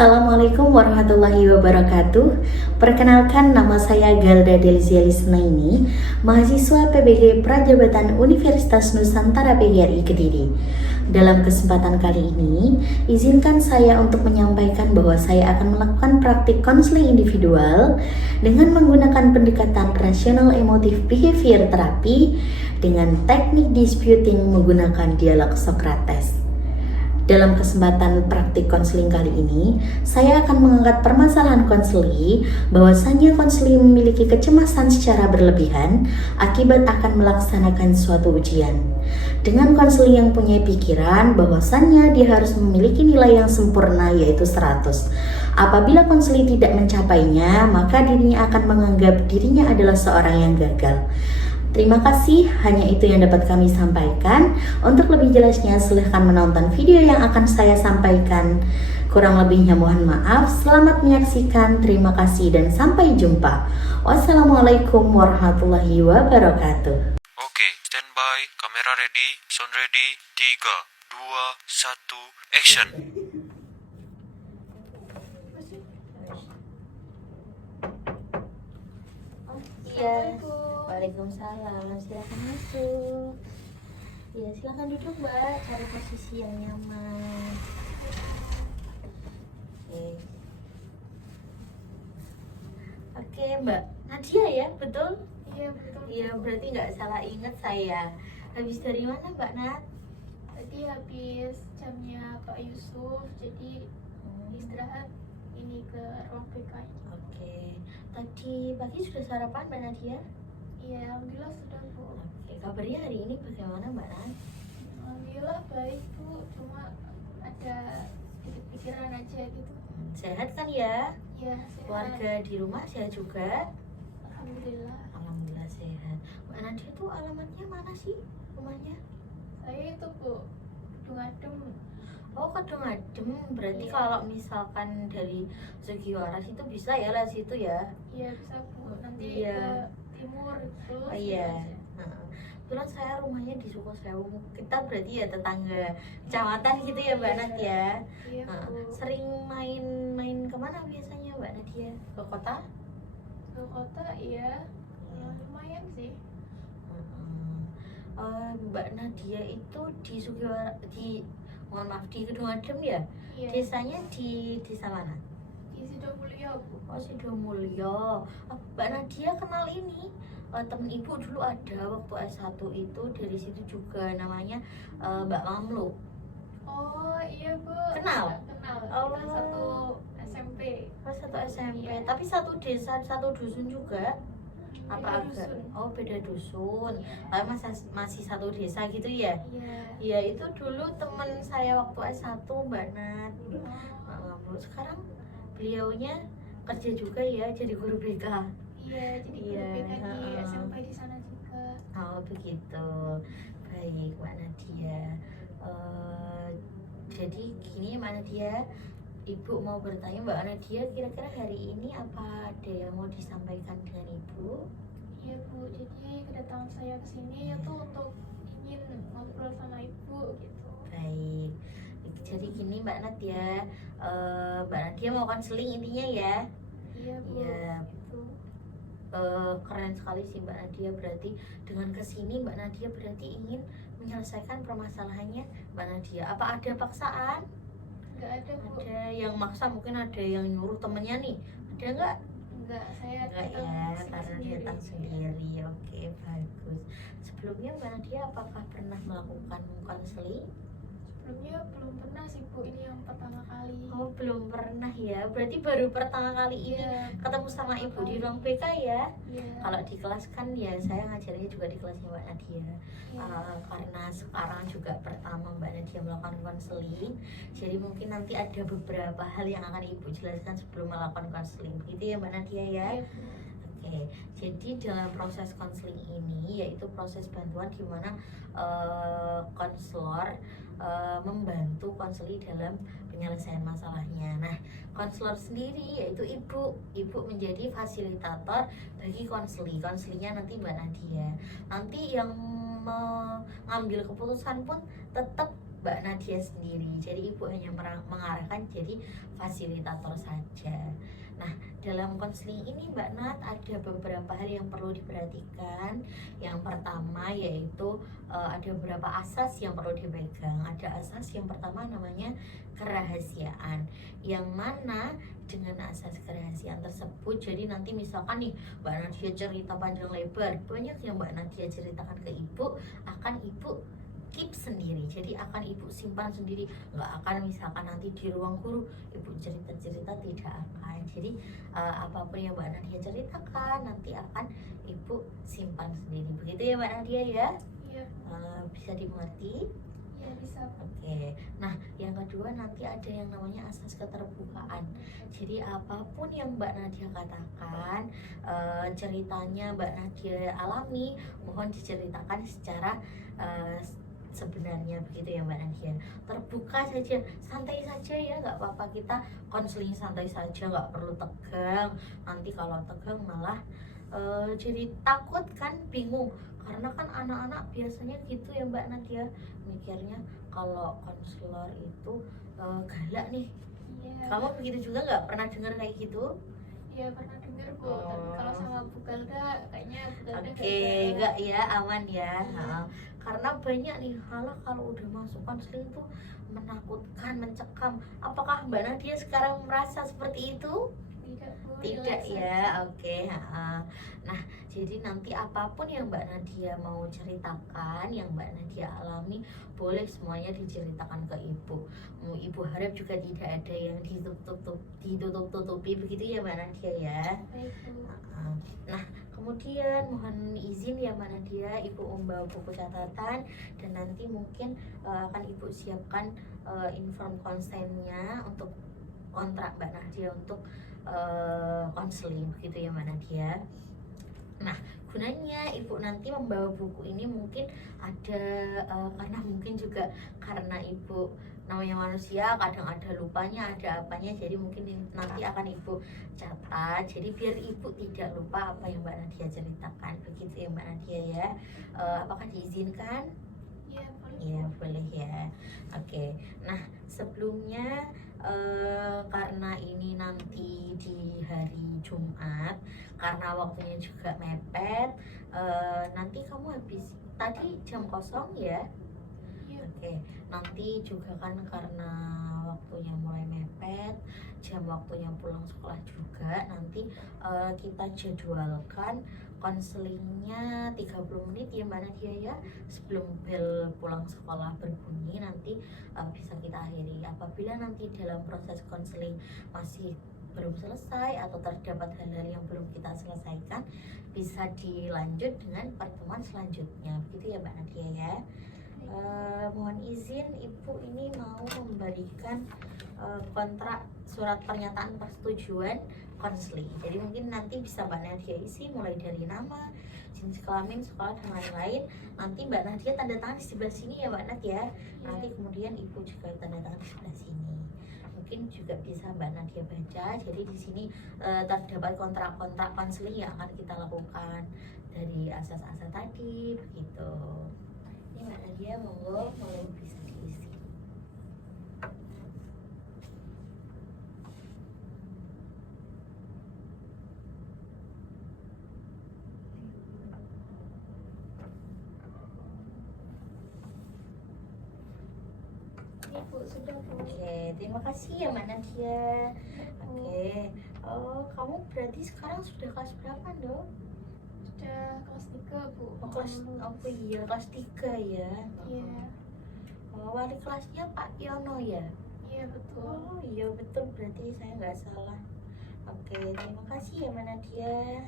Assalamualaikum warahmatullahi wabarakatuh. Perkenalkan, nama saya Galda Delizia Lisnaini, mahasiswa PBG Prajabatan Universitas Nusantara PGRI Kediri. Dalam kesempatan kali ini, izinkan saya untuk menyampaikan bahwa saya akan melakukan praktik konseling individual dengan menggunakan pendekatan rasional emotif behavior terapi dengan teknik disputing menggunakan dialog Socrates. Dalam kesempatan praktik konseling kali ini, saya akan mengangkat permasalahan konseli bahwasannya konseli memiliki kecemasan secara berlebihan akibat akan melaksanakan suatu ujian. Dengan konseli yang punya pikiran bahwasannya dia harus memiliki nilai yang sempurna yaitu 100. Apabila konseli tidak mencapainya, maka dirinya akan menganggap dirinya adalah seorang yang gagal. Terima kasih, hanya itu yang dapat kami sampaikan. Untuk lebih jelasnya silahkan menonton video yang akan saya sampaikan. Kurang lebihnya mohon maaf. Selamat menyaksikan, terima kasih dan sampai jumpa. Wassalamualaikum warahmatullahi wabarakatuh. Oke, standby, kamera ready, sound ready, 3, 2, 1, action. Iya. Waalaikumsalam, silahkan masuk. Ya, silahkan duduk Mbak, cari posisi yang nyaman. Oke Mbak Nadia ya, betul? Iya betul. Iya, berarti nggak salah ingat saya. Habis dari mana Mbak Nat? Tadi habis jamnya Pak Yusuf, jadi istirahat ini ke ruang PK. Oke, tadi pagi sudah sarapan Mbak Nadia? Iya, alhamdulillah sudah Bu. Oke, kabarnya hari ini bagaimana Mbak Nat? Alhamdulillah baik Bu, cuma ada sedikit pikiran aja gitu. Sehat kan ya? Iya, sehat. Keluarga di rumah sehat juga? Alhamdulillah. Alhamdulillah sehat. Mbak Nadia tuh alamatnya mana sih rumahnya? Saya itu Bu, Kedung Adem. Oh, Kedung Adem. Berarti Iya. kalau misalkan dari segi waras itu bisa ya lah situ ya? Iya bisa Bu, nanti Iya. ke timur terus. Oh iya. Heeh. Kebetulan saya rumahnya di Sukosewu. Kita berarti ya tetangga kecamatan gitu ya Mbak Nat ya? Iya Heeh. Bu. Sering main kemana biasanya Mbak Nadia? Ke kota? Ke kota iya. Lumayan sih. Mbak Nadia itu di mohon maaf, di Kedung Adem ya? Iya. Desanya di desa mana? Di Sidomulyo Bu. Oh, Sidomulyo. Mbak Nadia kenal ini temen ibu dulu ada waktu S1 itu dari situ juga namanya Mbak Mamlu. Oh iya Bu. Kenal? Kenal. Oh. Kita satu SMP. Oh, satu SMP, Iya. tapi satu desa, satu dusun juga? Apa Beda agak? dusun. Oh, beda dusun. Iya. Tapi masih satu desa gitu ya? Iya. Iya, itu dulu temen saya waktu S1 Mbak Nat. Oh, Sekarang beliaunya kerja juga ya, jadi guru BK. iya, jadi Iya, guru BK di heeh. SMP di sana juga. Oh begitu. Baik Mbak Nadia. Jadi gini Mbak Nadia, Ibu mau bertanya Mbak Nadia, kira-kira hari ini apa ada yang mau disampaikan dengan Ibu? Iya Bu, jadi kedatangan saya ke sini itu untuk ingin ngobrol sama Ibu gitu. Baik. Jadi gini Mbak Nadia, Mbak Nadia mau konseling intinya ya. Iya Bu. Iya. Gitu. Keren sekali sih Mbak Nadia, berarti dengan kesini Mbak Nadia berarti ingin menyelesaikan permasalahannya Mbak Nadia. Apa ada paksaan? Enggak ada Bu. Ada yang maksa, mungkin ada yang nyuruh temennya nih, ada nggak? Enggak, saya Enggak datang ya, sini karena sendiri. datang sendiri. Oke, bagus. Sebelumnya Mbak Nadia apakah pernah melakukan konseling? Sebelumnya belum pernah sih Bu, ini yang pertama kali. Oh, belum pernah ya, berarti baru pertama kali ini Iya. ketemu sama Ibu di ruang BK ya? Iya. Kalau di kelas kan ya saya ngajarnya juga di kelasnya Mbak Nadia. Iya. Karena sekarang juga pertama Mbak Nadia melakukan konseling, jadi mungkin nanti ada beberapa hal yang akan Ibu jelaskan sebelum melakukan konseling, gitu ya Mbak Nadia ya. Iya, Bu. Oke, jadi dalam proses konseling ini yaitu proses bantuan di mana konselor membantu konseli dalam penyelesaian masalahnya. Nah, konselor sendiri yaitu ibu menjadi fasilitator bagi konselinya nanti Mbak Nadia. Nanti yang mengambil keputusan pun tetap Mbak Nadia sendiri. Jadi ibu hanya mengarahkan jadi fasilitator saja. Nah, dalam konseling ini Mbak Nat ada beberapa hal yang perlu diperhatikan. Yang pertama yaitu ada beberapa asas yang perlu dipegang. Ada asas yang pertama namanya kerahasiaan, yang mana dengan asas kerahasiaan tersebut, jadi nanti misalkan nih Mbak Nadia cerita panjang lebar, banyak yang Mbak Nadia ceritakan ke ibu, akan ibu keep sendiri, jadi akan ibu simpan sendiri, nggak akan misalkan nanti di ruang guru ibu cerita-cerita, tidak akan. Jadi apapun yang Mbak Nadia ceritakan nanti akan ibu simpan sendiri, begitu ya Mbak Nadia ya. Iya. Bisa dimengerti? Ya bisa. Oke, nah yang kedua nanti ada yang namanya asas keterbukaan. Jadi apapun yang Mbak Nadia katakan, ceritanya Mbak Nadia alami, mohon diceritakan secara sebenarnya, begitu ya Mbak Nadia. Terbuka saja, santai saja ya, nggak apa-apa, kita konseling santai saja, nggak perlu tegang. Nanti kalau tegang malah jadi takut kan, bingung. Karena kan anak-anak biasanya gitu ya Mbak Nadia, mikirnya kalau konselor itu galak nih. Iya. Kamu begitu juga nggak pernah dengar kayak gitu? Iya pernah dengar Bu, tapi kalau sama Bu Galda kayaknya Bu Galda Oke, enggak ya, aman ya. Karena banyak nih halah kalau udah masuk konseling tuh menakutkan, mencekam. Apakah Mbak Nadia sekarang merasa seperti itu? Tidak Bu. Tidak relax ya, oke. Nah, jadi nanti apapun yang Mbak Nadia mau ceritakan, yang Mbak Nadia alami, boleh semuanya diceritakan ke ibu. Ibu harap juga tidak ada yang ditutup-tutupi, begitu ya Mbak Nadia ya. Baik Bu. Nah, kemudian mohon izin ya Mbak Nadia, ibu membawa buku catatan dan nanti mungkin akan ibu siapkan inform konsennya untuk kontrak Mbak Nadia untuk konseling, begitu ya Mbak Nadia. Nah, gunanya ibu nanti membawa buku ini mungkin ada karena mungkin juga karena ibu namanya manusia, kadang ada lupanya, ada apanya, jadi mungkin nanti akan ibu catat, jadi biar ibu tidak lupa apa yang Mbak Nadia ceritakan, begitu ya Mbak Nadia ya. Apakah diizinkan? Iya boleh. Iya boleh ya. Oke. Nah sebelumnya karena ini nanti di hari Jumat, karena waktunya juga mepet, nanti kamu habis tadi jam kosong ya. Iya. Oke, nanti juga kan karena waktunya mulai mepet, jam waktunya pulang sekolah juga, nanti kita jadwalkan konselingnya 30 menit ya Mbak Nadia ya, sebelum bel pulang sekolah berbunyi nanti bisa kita akhiri. Apabila nanti dalam proses konseling masih belum selesai atau terdapat hal-hal yang belum kita selesaikan, bisa dilanjut dengan pertemuan selanjutnya, begitu ya Mbak Nadia ya. Mohon izin ibu ini mau memberikan kontrak surat pernyataan persetujuan konseling. Jadi mungkin nanti bisa Mbak Nadia isi mulai dari nama, jenis kelamin, sekolah dan lain-lain. Nanti Mbak Nadia tanda tangan di sebelah sini ya Mbak Nadia. Nanti kemudian ibu juga tanda tangan di sebelah sini. Mungkin juga bisa Mbak Nadia baca. Jadi di sini terdapat kontrak-kontrak konseling yang akan kita lakukan dari asas-asas tadi, begitu. Ini Mbak Nadia monggo mulai bisa diisi. Ini Bu sudah Bu. Oke, terima kasih ya Mbak Nadia. Oke, kamu berarti sekarang sudah kelas berapa dong? Sudah kelas 3 Bu. Oh, iya kelas 3 ya. Iya. Wali kelasnya Pak Yono ya. Iya betul. Oh iya betul, berarti saya nggak salah. Oke, terima kasih ya Mbak Nadia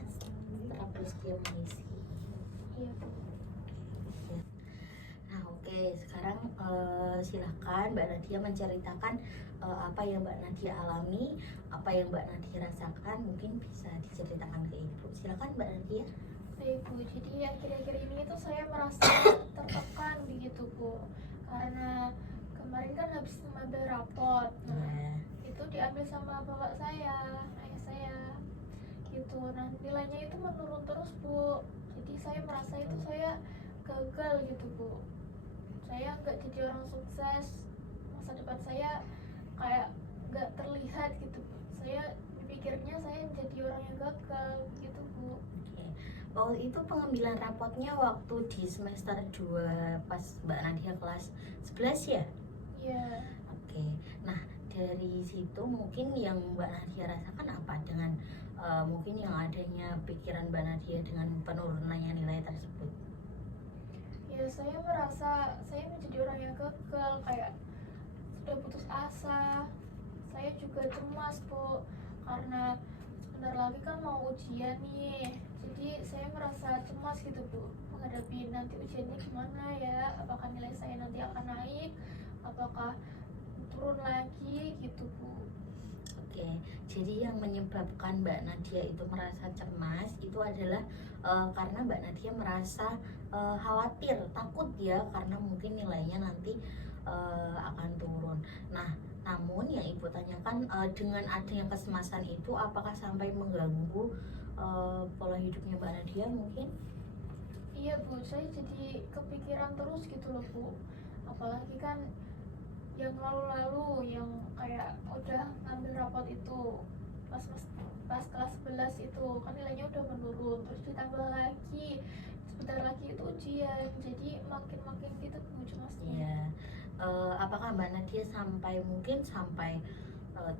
telah bersedia mengisi. Iya Bu. Nah oke, sekarang silahkan Mbak Nadia menceritakan apa yang Mbak Nadia alami, apa yang Mbak Nadia rasakan, mungkin bisa diceritakan ke ibu. Silahkan Mbak Nadia. Baik Bu, jadi akhir-akhir ini tuh saya merasa tertekan begitu Bu, karena kemarin kan habis mengambil rapot. Nah, itu diambil sama bapak saya, ayah saya gitu. Nah nilainya itu menurun terus Bu, jadi saya merasa itu saya gagal gitu Bu. saya nggak jadi orang sukses, masa depan saya kayak nggak terlihat gitu Bu. Saya pikirnya saya menjadi orang yang gagal gitu Bu. Oke. Oh, itu pengambilan rapotnya waktu di semester 2 pas Mbak Nadia kelas 11 ya? Iya. Oke. Nah, dari situ mungkin yang Mbak Nadia rasakan apa dengan mungkin yang adanya pikiran Mbak Nadia dengan penurunannya nilai tersebut? Ya saya merasa saya menjadi orang yang gagal, kayak sudah putus asa. Saya juga cemas Bu, karena sebentar lagi kan mau ujian nih. Jadi saya merasa cemas gitu Bu, menghadapi nanti ujiannya gimana ya, apakah nilai saya nanti akan naik, apakah turun lagi gitu Bu. Oke, jadi yang menyebabkan Mbak Nadia itu merasa cemas itu adalah karena Mbak Nadia merasa khawatir, takut ya karena mungkin nilainya nanti akan turun. Nah, namun yang Ibu tanyakan dengan adanya kecemasan itu apakah sampai mengganggu pola hidupnya Mbak Nadia mungkin? Iya Bu, saya jadi kepikiran terus gitu loh Bu. Apalagi kan yang lalu-lalu yang kayak udah ngambil rapot itu pas kelas 11 itu kan nilainya udah menurun, terus ditambah lagi sebentar lagi itu ujian, jadi makin gitu Bu cemasnya. Iya. Apakah Mbak Nadia mungkin sampai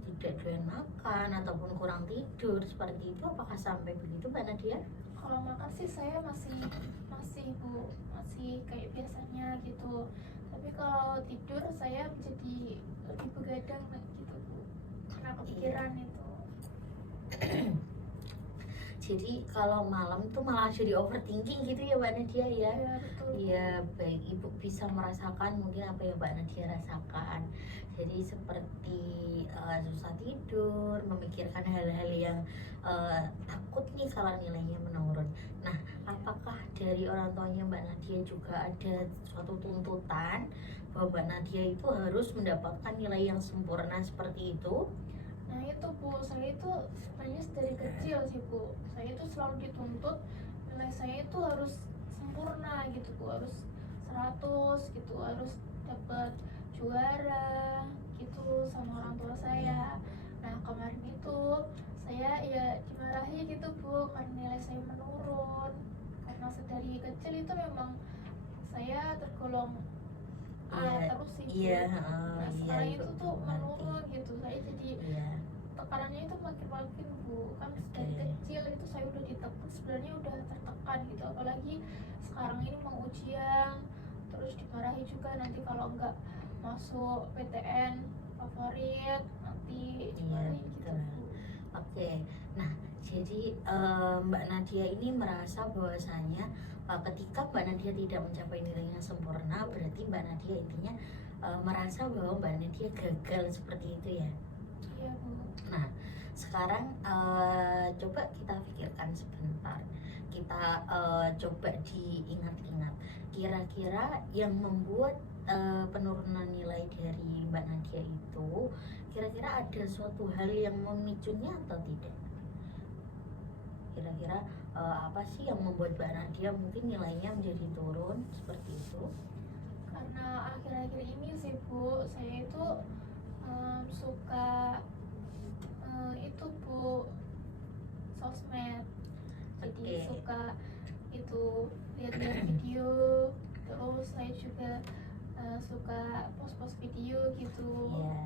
tidak doyan makan ataupun kurang tidur seperti itu? Apakah sampai begitu Mbak Nadia? Kalau makan sih saya masih Bu, masih kayak biasanya gitu. Tapi kalau tidur saya menjadi lebih begadang gitu Bu, karena kepikiran itu. Jadi kalau malam tuh malah jadi overthinking gitu ya Mbak Nadia ya? Iya betul. Iya, baik Ibu bisa merasakan mungkin apa yang Mbak Nadia rasakan. Jadi seperti susah tidur, memikirkan hal-hal yang takut nih kalau nilainya menurun. Nah, apakah dari orang tuanya Mbak Nadia juga ada suatu tuntutan bahwa Mbak Nadia itu harus mendapatkan nilai yang sempurna seperti itu? Nah itu Bu, saya itu sebenarnya dari kecil sih Bu, saya itu selalu dituntut nilai saya itu harus sempurna gitu Bu, harus 100 gitu, harus dapat juara gitu sama orang tua saya. Nah kemarin itu saya ya dimarahi gitu Bu, karena nilai saya menurun, karena dari kecil itu memang saya tergolong A Iya, terus sih Bu. iya, Nah iya sekarang Ibu itu tuh mengerti. menurun gitu, saya jadi Iya. tekanannya itu makin Bu, kan dari kecil itu saya udah ditekan, sebenarnya udah tertekan gitu, apalagi sekarang ini mau ujian, terus dimarahi juga nanti kalau enggak masuk PTN favorit nanti dimarahi gitu betul. Bu. Oke, nah jadi Mbak Nadia ini merasa bahwasanya ketika Mbak Nadia tidak mencapai nilai yang sempurna, berarti Mbak Nadia intinya merasa bahwa Mbak Nadia gagal seperti itu ya. Iya Bu. Nah, sekarang coba kita pikirkan sebentar. Kita coba diingat-ingat. Kira-kira yang membuat penurunan nilai dari Mbak Nadia itu, kira-kira ada suatu hal yang memicunya atau tidak? Kira-kira apa sih yang membuat Mbak Nadia mungkin nilainya menjadi turun seperti itu? Karena akhir-akhir ini sih Bu, saya itu suka itu Bu, sosmed. Jadi Oke. suka itu lihat-lihat video, terus saya juga suka post-post video gitu. Iya.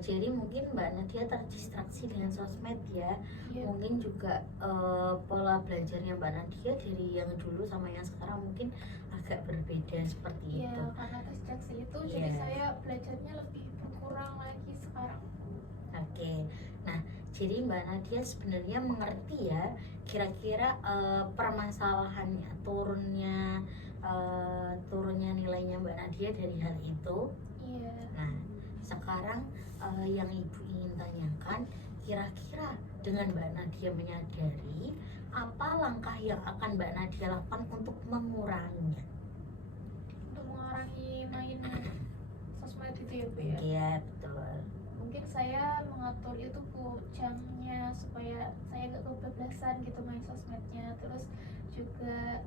Jadi mungkin Mbak Nadia terdistraksi dengan sosmed ya. Iya. Mungkin juga pola belajarnya Mbak Nadia dari yang dulu sama yang sekarang mungkin agak berbeda seperti Iya, itu. karena distraksi itu Iya. jadi saya belajarnya lebih berkurang lagi sekarang. Oke, nah jadi Mbak Nadia sebenarnya mengerti ya kira-kira permasalahannya turunnya nilainya Mbak Nadia dari hal itu. Iya. Nah, sekarang yang Ibu ingin tanyakan, kira-kira dengan Mbak Nadia menyadari apa langkah yang akan Mbak Nadia lakukan untuk menguranginya? Untuk mengurangi main sosmed itu ya Bu ya. Iya, betul. Mungkin saya mengatur itu Bu jamnya supaya saya nggak kebablasan gitu main sosmednya, terus juga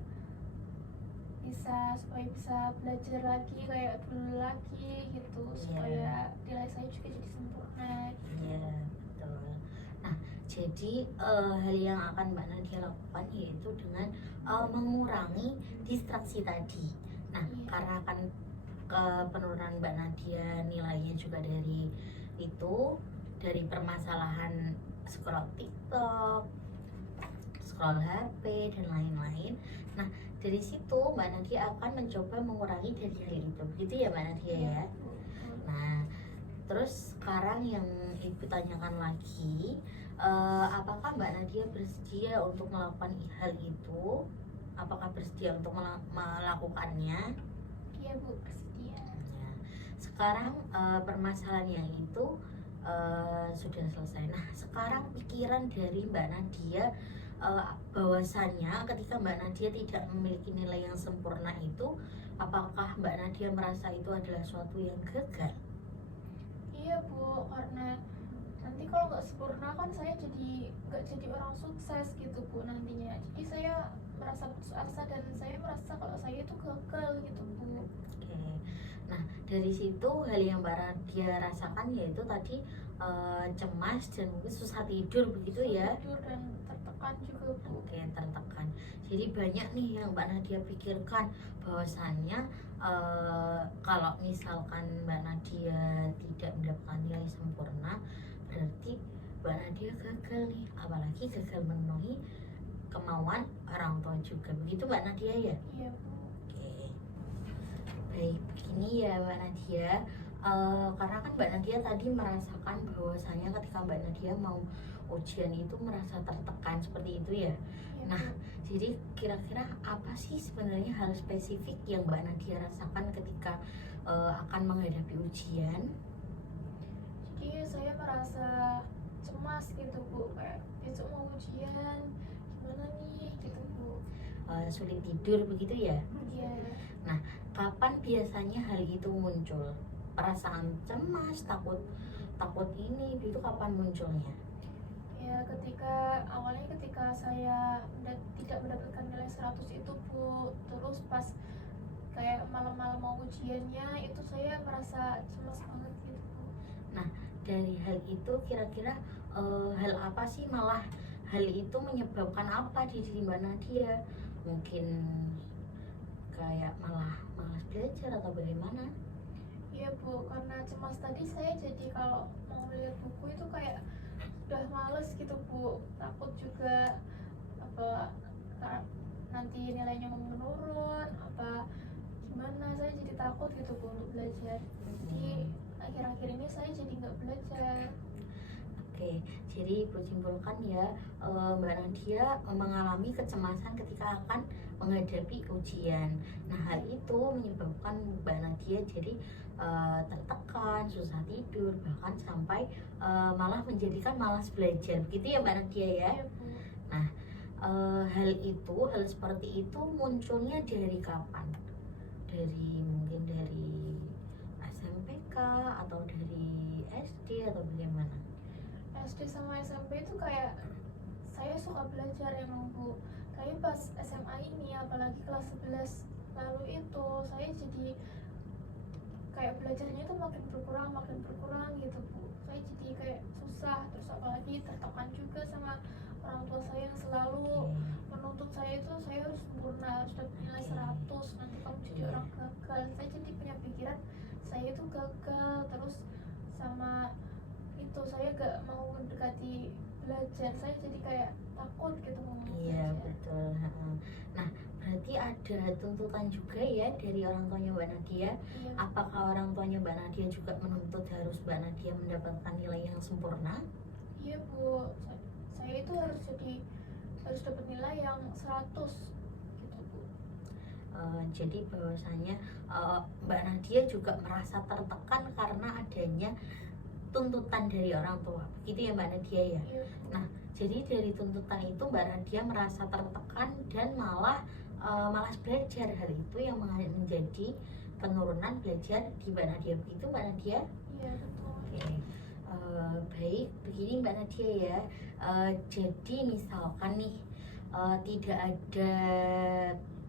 supaya bisa belajar lagi kayak dulu lagi gitu, supaya nilai saya juga jadi sempurna. Iya, betul. Nah, jadi hal yang akan Mbak Nadia lakukan yaitu dengan mengurangi distraksi tadi. Nah, Iya. karena akan penurunan Mbak Nadia nilainya juga dari permasalahan scroll TikTok, scroll HP dan lain-lain. Nah, dari situ Mbak Nadia akan mencoba mengurangi dari hal itu. Begitu ya Mbak Nadia ya? Nah, terus sekarang yang Ibu tanyakan lagi, apakah Mbak Nadia bersedia untuk melakukan hal itu? Apakah bersedia untuk melakukannya? Iya Bu, bersedia. Nah, sekarang permasalahan yang itu sudah selesai. Nah, sekarang pikiran dari Mbak Nadia bahwasannya ketika Mbak Nadia tidak memiliki nilai yang sempurna itu, apakah Mbak Nadia merasa itu adalah suatu yang gagal? Iya Bu, karena nanti kalau nggak sempurna kan saya nggak jadi orang sukses gitu Bu nantinya. Jadi saya merasa putus asa dan saya merasa kalau saya itu gagal gitu Bu. Oke. Nah, dari situ hal yang Mbak Nadia rasakan yaitu tadi cemas dan mungkin susah tidur begitu ya? Tidur dan tertekan juga Bu. Oke, tertekan. Jadi banyak nih yang Mbak Nadia pikirkan bahwasannya kalau misalkan Mbak Nadia tidak mendapatkan nilai sempurna, berarti Mbak Nadia gagal nih, apalagi gagal memenuhi kemauan orang tua juga. Begitu Mbak Nadia ya? Iya Bu. Oke. Baik, begini ya Mbak Nadia. Karena kan Mbak Nadia tadi merasakan bahwasanya ketika Mbak Nadia mau ujian itu merasa tertekan seperti itu ya. Iya, Nah, Bu. jadi kira-kira apa sih sebenarnya hal spesifik yang Mbak Nadia rasakan ketika akan menghadapi ujian? Jadi saya merasa cemas gitu Bu, kayak besok mau ujian gimana nih gitu Bu. Sulit tidur begitu ya? Iya. Kapan biasanya hal itu muncul? Perasaan cemas, takut ini itu kapan munculnya? Ya ketika saya tidak mendapatkan nilai 100 itu Bu, terus pas kayak malam-malam mau ujiannya itu saya merasa cemas banget gitu Bu. Dari hal itu kira-kira hal apa sih malah hal itu menyebabkan apa di diri Mbak Nadia? Mungkin kayak malah malas belajar atau bagaimana? Iya Bu, karena cemas tadi saya jadi kalau mau lihat buku itu kayak udah males gitu Bu, takut juga apa nanti nilainya mau menurun apa gimana, saya jadi takut gitu Bu untuk belajar. Jadi akhir-akhir ini saya jadi nggak belajar. Oke, jadi Ibu simpulkan ya, Mbak Nadia mengalami kecemasan ketika akan menghadapi ujian. Nah, hal itu menyebabkan Mbak Nadia jadi tertekan, susah tidur, bahkan sampai malah menjadikan malas belajar. Begitu ya Mbak Nadia ya? Iya Bu. Hal seperti itu munculnya dari kapan? Mungkin dari SMPK atau dari SD atau bagaimana? SD sama SMP itu kayak saya suka belajar emang Bu, tapi pas SMA ini apalagi kelas 11 lalu itu saya jadi kayak belajarnya itu makin berkurang gitu Bu. Saya jadi kayak susah, terus apalagi tertekan juga sama orang tua saya yang selalu menuntut saya itu saya harus sempurna, harus dapat nilai 100, nanti kamu jadi orang gagal. Saya jadi punya pikiran saya itu gagal, terus sama itu saya gak mau mendekati belajar, saya jadi kayak takut gitu mau Iya belajar. betul. Nah, berarti ada tuntutan juga ya dari orang tuanya Mbak Nadia. Iya. Apakah orang tuanya Mbak Nadia juga menuntut harus Mbak Nadia mendapatkan nilai yang sempurna? Iya Bu, saya itu harus dapat nilai yang 100 gitu Bu. Jadi bahwasanya Mbak Nadia juga merasa tertekan karena adanya tuntutan dari orang tua. Begitu ya Mbak Nadia ya? Iya Bu. Jadi dari tuntutan itu Mbak Nadia merasa tertekan dan malas belajar. Hal itu yang menjadi penurunan belajar di Mbak Nadia. Begitu Mbak Nadia? Iya betul. Oke. Baik, begini Mbak Nadia ya. Jadi misalkan nih tidak ada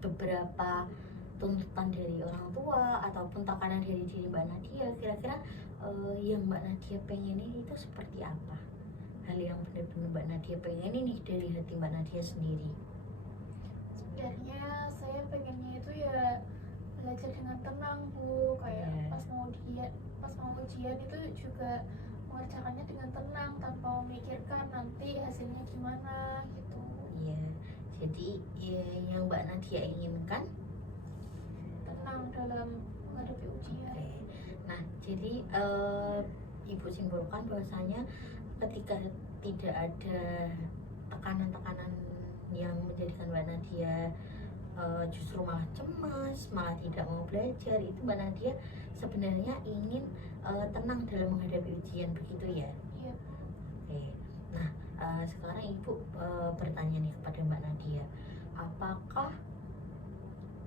beberapa tuntutan dari orang tua ataupun tekanan dari diri Mbak Nadia, kira-kira yang Mbak Nadia pengenin itu seperti apa? Hal yang benar-benar Mbak Nadia pengen ini dari hati Mbak Nadia sendiri. Sebenarnya saya pengennya itu ya belajar dengan tenang Bu, kayak Iya. pas mau ujian itu juga mengerjakannya dengan tenang tanpa memikirkan nanti hasilnya gimana gitu. Iya, jadi ya, yang Mbak Nadia inginkan. Tenang dalam menghadapi ujian. Oke. Nah, jadi Ibu simpulkan bahwasanya ketika tidak ada tekanan-tekanan yang menjadikan Mbak Nadia justru malah cemas, malah tidak mau belajar, itu Mbak Nadia sebenarnya ingin tenang dalam menghadapi ujian, begitu ya? Iya. Oke. Nah, sekarang Ibu bertanya nih kepada Mbak Nadia, apakah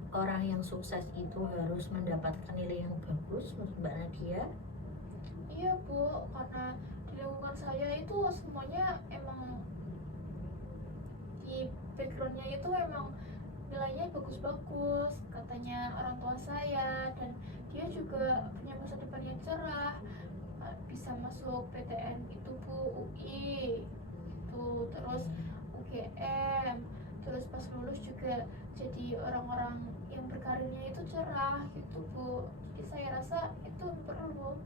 orang yang sukses itu harus mendapatkan nilai yang bagus menurut Mbak Nadia? Iya Bu, karena di lingkungan saya itu semuanya emang di backgroundnya itu emang nilainya bagus-bagus, katanya orang tua saya, dan dia juga punya masa depan yang cerah, bisa masuk PTN itu Bu, UI itu, terus UGM, terus pas lulus juga jadi orang-orang yang berkarirnya itu cerah gitu Bu. Jadi saya rasa itu perlu.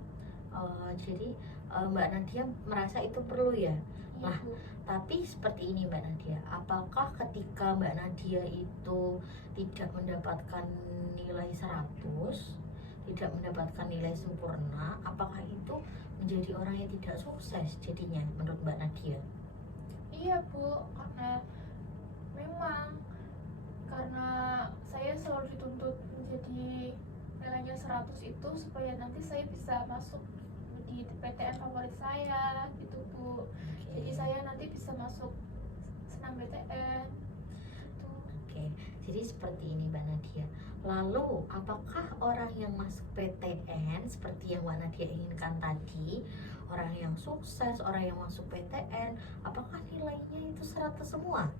Jadi Mbak Nadia merasa itu perlu ya? Iya Nah, Bu. tapi seperti ini Mbak Nadia, apakah ketika Mbak Nadia itu tidak mendapatkan nilai 100, tidak mendapatkan nilai sempurna, apakah itu menjadi orang yang tidak sukses jadinya menurut Mbak Nadia? Iya Bu, karena memang karena saya selalu dituntut menjadi nilainya 100 itu supaya nanti saya bisa masuk di PTN favorit saya gitu Bu. Jadi saya nanti bisa masuk senam PTN gitu. Oke, jadi seperti ini Mbak Nadia. Lalu, apakah orang yang masuk PTN seperti yang Mbak Nadia inginkan tadi, orang yang sukses, orang yang masuk PTN, apakah nilainya itu 100 semua?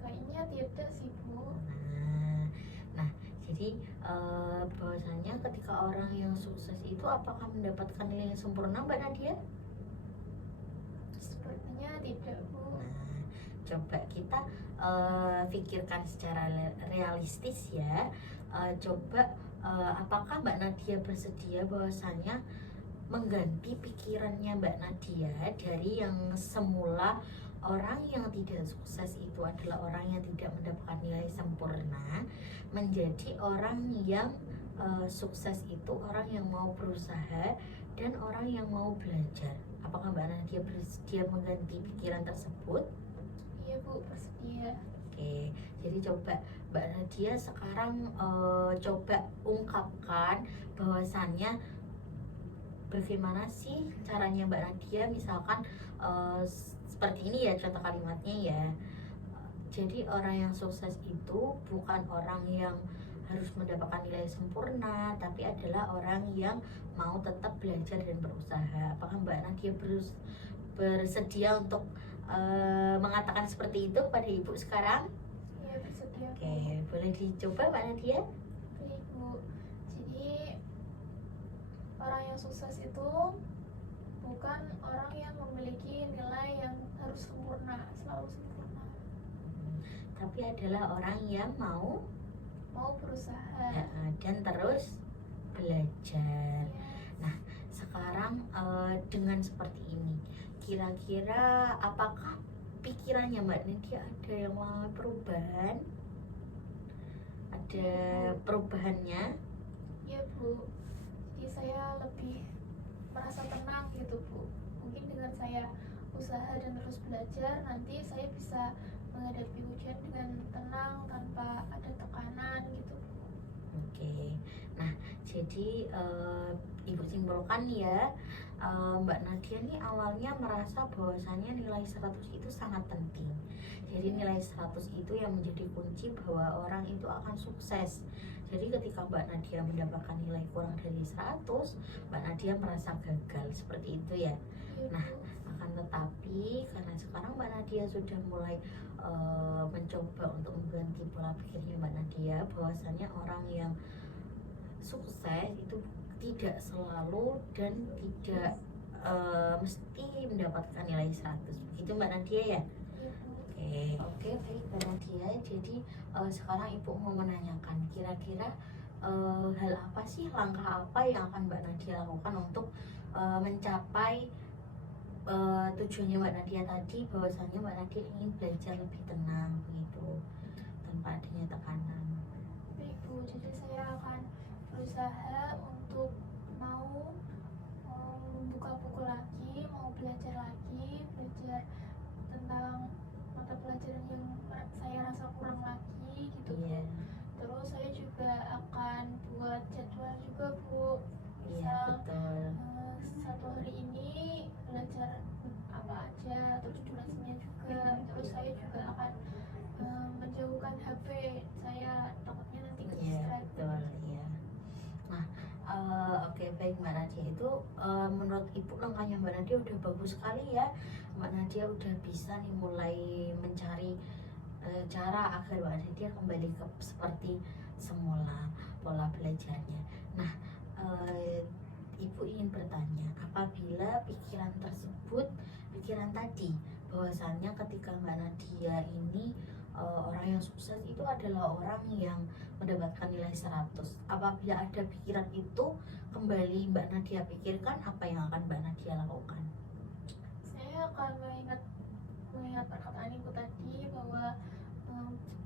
Kayaknya tidak sih Bu. Nah, jadi bahwasanya ketika orang yang sukses itu apakah mendapatkan nilai yang sempurna Mbak Nadia? Sepertinya tidak Bu. Nah, coba kita pikirkan secara realistis ya. Coba apakah Mbak Nadia bersedia bahwasanya mengganti pikirannya Mbak Nadia dari yang semula orang yang tidak sukses itu adalah orang yang tidak mendapatkan nilai sempurna, menjadi orang yang sukses itu orang yang mau berusaha dan orang yang mau belajar. Apakah Mbak Nadia bersedia mengganti pikiran tersebut? Iya Bu, bersedia. Oke, jadi coba Mbak Nadia sekarang coba ungkapkan bahwasannya bagaimana sih caranya Mbak Nadia, misalkan seperti ini ya contoh kalimatnya ya. Jadi orang yang sukses itu bukan orang yang harus mendapatkan nilai sempurna, tapi adalah orang yang mau tetap belajar dan berusaha. Apakah Mbak Nadia bersedia untuk mengatakan seperti itu kepada Ibu sekarang? Iya bersedia Bu. Oke, boleh dicoba Mbak Nadia? Oke Bu, jadi orang yang sukses itu bukan orang yang memiliki nilai yang harus sempurna, selalu sempurna. Tapi adalah orang yang mau Mau berusaha. dan terus belajar. Nah, sekarang dengan seperti ini, kira-kira apakah pikirannya Mbak Nadia ada yang mengalami perubahan? Ada perubahannya? Iya Bu, jadi saya lebih merasa tenang gitu Bu. Mungkin dengan saya usaha dan terus belajar, nanti saya bisa menghadapi ujian dengan tenang tanpa ada tekanan gitu Bu. Oke, nah jadi Ibu simpulkan ya, Mbak Nadia nih awalnya merasa bahwasannya nilai 100 itu sangat penting. Jadi nilai 100 itu yang menjadi kunci bahwa orang itu akan sukses Jadi ketika Mbak Nadia mendapatkan nilai kurang dari 100, Mbak Nadia merasa gagal seperti itu ya. Iya, Nah, Bu. akan tetapi karena sekarang Mbak Nadia sudah mulai mencoba untuk mengganti pola pikirnya Mbak Nadia, bahwasanya orang yang sukses itu tidak selalu dan tidak mesti mendapatkan nilai 100. Begitu Mbak Nadia ya? Iya, Bu. Oke, baik Mbak Nadia. Jadi sekarang Ibu mau menanyakan kira-kira hal apa sih, langkah apa yang akan Mbak Nadia lakukan untuk mencapai tujuannya Mbak Nadia tadi, bahwasanya Mbak Nadia ingin belajar lebih tenang begitu, tanpa adanya tekanan. Baik, Bu. Jadi saya akan berusaha untuk mau buka buku lagi, mau belajar lagi, belajar tentang mata pelajaran yang saya rasa kurang lagi gitu, Bu. Iya, Terus saya juga akan buat jadwal juga, Bu. iya Misal betul. satu hari ini belajar apa aja, terus durasinya juga. Terus saya juga akan menjauhkan HP saya, takutnya nanti ke Iya distract. betul, iya. Nah, oke baik Mbak Nadia, itu menurut Ibu langkahnya Mbak Nadia udah bagus sekali ya. Mbak Nadia udah bisa nih mulai mencari cara agar Mbak Nadia kembali ke seperti semula pola belajarnya. Nah, Ibu ingin bertanya, apabila pikiran tadi bahwasannya ketika Mbak Nadia ini orang yang sukses itu adalah orang yang mendapatkan nilai 100. Apabila ada pikiran itu kembali Mbak Nadia pikirkan, apa yang akan Mbak Nadia lakukan? Saya akan mengingat perkataan Ibu tadi bahwa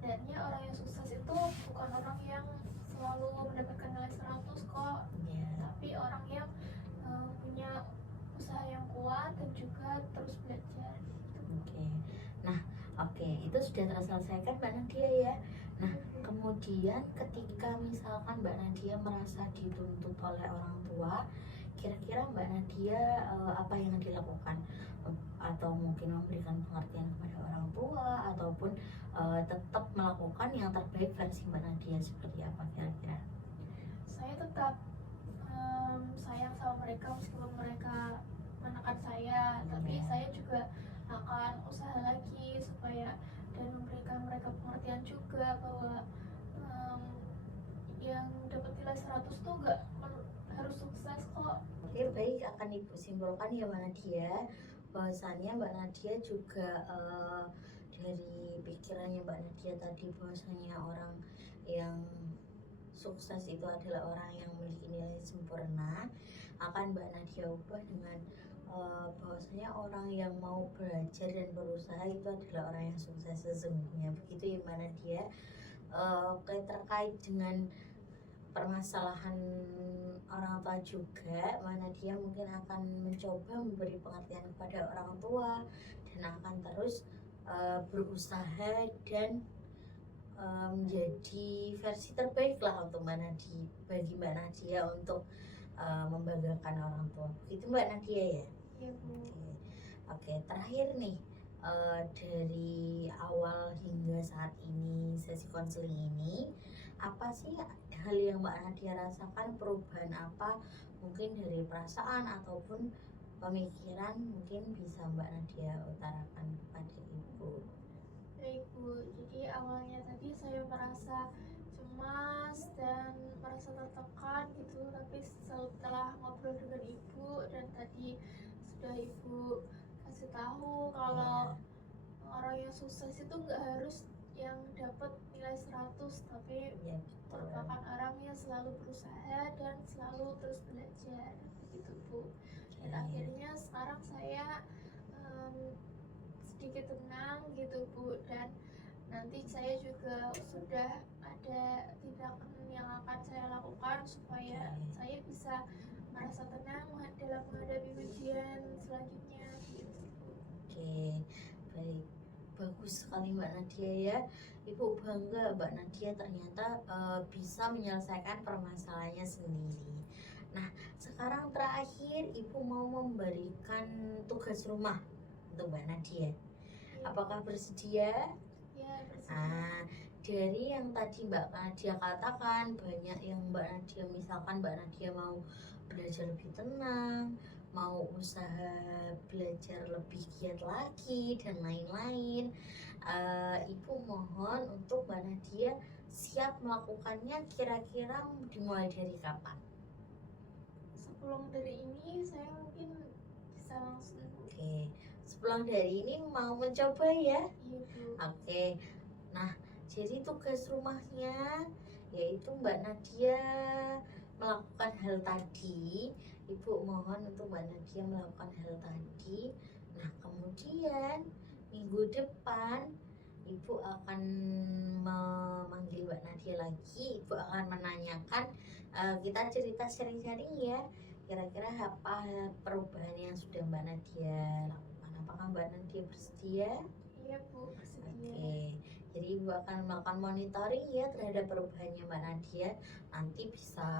sebenarnya orang yang sukses itu bukan orang yang selalu mendapatkan nilai 100 kok, Ya, tapi orang yang punya usaha yang kuat dan juga terus belajar. oke. Nah, oke, itu sudah terselesaikan Mbak Nadia ya. Nah, kemudian ketika misalkan Mbak Nadia merasa dituntut oleh orang tua, kira-kira Mbak Nadia apa yang dilakukan? Atau mungkin memberikan pengertian kepada orang tua, ataupun tetap melakukan yang terbaik versi Mbak Nadia, seperti apa kira-kira? Saya tetap sayang sama mereka meskipun mereka menekan saya, tapi Iya. saya juga akan usaha lagi supaya dan memberikan mereka pengertian juga bahwa yang dapat nilai 100 tuh nggak harus sukses kok. Oke, baik, akan Ibu simpulkan ya Mbak Nadia, bahwasannya Mbak Nadia juga dari pikirannya Mbak Nadia tadi, bahwasannya orang yang sukses itu adalah orang yang memiliki nilai sempurna, akan Mbak Nadia ubah dengan bahwasanya orang yang mau belajar dan berusaha itu adalah orang yang sukses sesungguhnya. Begitu ya Mbak Nadia. Terkait dengan permasalahan orang tua juga, Mbak Nadia mungkin akan mencoba memberi pengertian kepada orang tua dan akan terus berusaha dan menjadi versi terbaik lah untuk Mbak Nadia, bagi Mbak Nadia untuk membanggakan orang tua. Begitu Mbak Nadia ya. Iya, Bu. Oke, terakhir nih, dari awal hingga saat ini sesi konseling ini, apa sih hal yang Mbak Nadia rasakan, perubahan apa mungkin dari perasaan ataupun pemikiran, mungkin bisa Mbak Nadia utarakan kepada Ibu? Baik, Bu. Jadi awalnya tadi saya merasa cemas dan merasa tertekan gitu, tapi setelah ngobrol dengan Ibu dan tadi sudah Ibu kasih tahu kalau orang yang sukses itu nggak harus yang dapat nilai 100, tapi Ya, betul. merupakan orang yang selalu berusaha dan selalu terus belajar begitu, Bu. Dan akhirnya sekarang saya sedikit tenang gitu, Bu, dan nanti saya juga sudah ada tindakan yang akan saya lakukan supaya saya bisa merasa tenang dalam menghadapi ujian selanjutnya gitu, Bu. Oke, baik, bagus sekali Mbak Nadia ya. Ibu bangga Mbak Nadia ternyata bisa menyelesaikan permasalahannya sendiri. Nah, sekarang terakhir Ibu mau memberikan tugas rumah untuk Mbak Nadia. Apakah bersedia? Ya, bersedia. dari yang tadi Mbak Nadia katakan, banyak yang Mbak Nadia, misalkan Mbak Nadia mau belajar lebih tenang, mau usaha belajar lebih giat lagi dan lain-lain, Ibu mohon untuk Mbak Nadia siap melakukannya kira-kira dimulai dari kapan? Sebelum dari ini saya mungkin bisa langsung. Oke, sebelum dari ini mau mencoba ya? Iya Bu. Oke, nah jadi tugas rumahnya yaitu Mbak Nadia melakukan hal tadi. Ibu mohon untuk Mbak Nadia melakukan hal tadi. Nah kemudian minggu depan Ibu akan memanggil Mbak Nadia lagi. Ibu akan menanyakan, kita cerita sharing-sharing ya, kira-kira apa perubahan yang sudah Mbak Nadia lakukan. Apakah Mbak Nadia bersedia? Iya Bu, bersedia. Oke, jadi Ibu akan melakukan monitoring ya terhadap perubahannya Mbak Nadia. Nanti bisa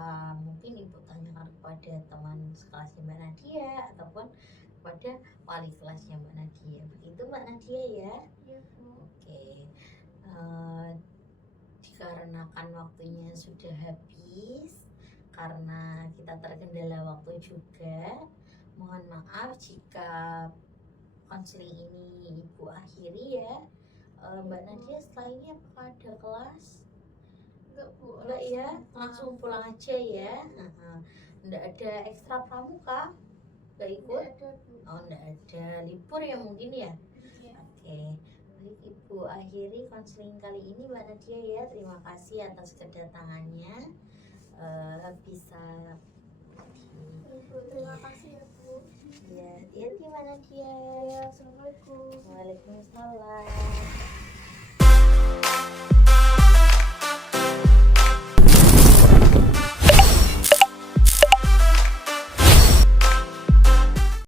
mungkin Ibu tanyakan kepada teman sekelasnya Mbak Nadia ataupun kepada wali kelasnya Mbak Nadia. Begitu Mbak Nadia ya. Iya Bu. Oke, dikarenakan waktunya sudah habis, karena kita terkendala waktu juga, mohon maaf jika konseling ini Ibu akhiri ya. Mbak Nadia setelah ini apakah ada kelas? Enggak Bu. Enggak ya, langsung pulang aja ya. Enggak ada ekstra pramuka? Enggak ikut? Enggak ada Bu. Oh enggak ada, libur ya mungkin ya? Iya. Oke, baik Ibu akhiri konseling kali ini Mbak Nadia ya. Terima kasih atas kedatangannya. Bisa Ibu, terima kasih ya Bu. ya, hati-hati Mbak Nadia. Ya, Assalamualaikum. Waalaikumsalam.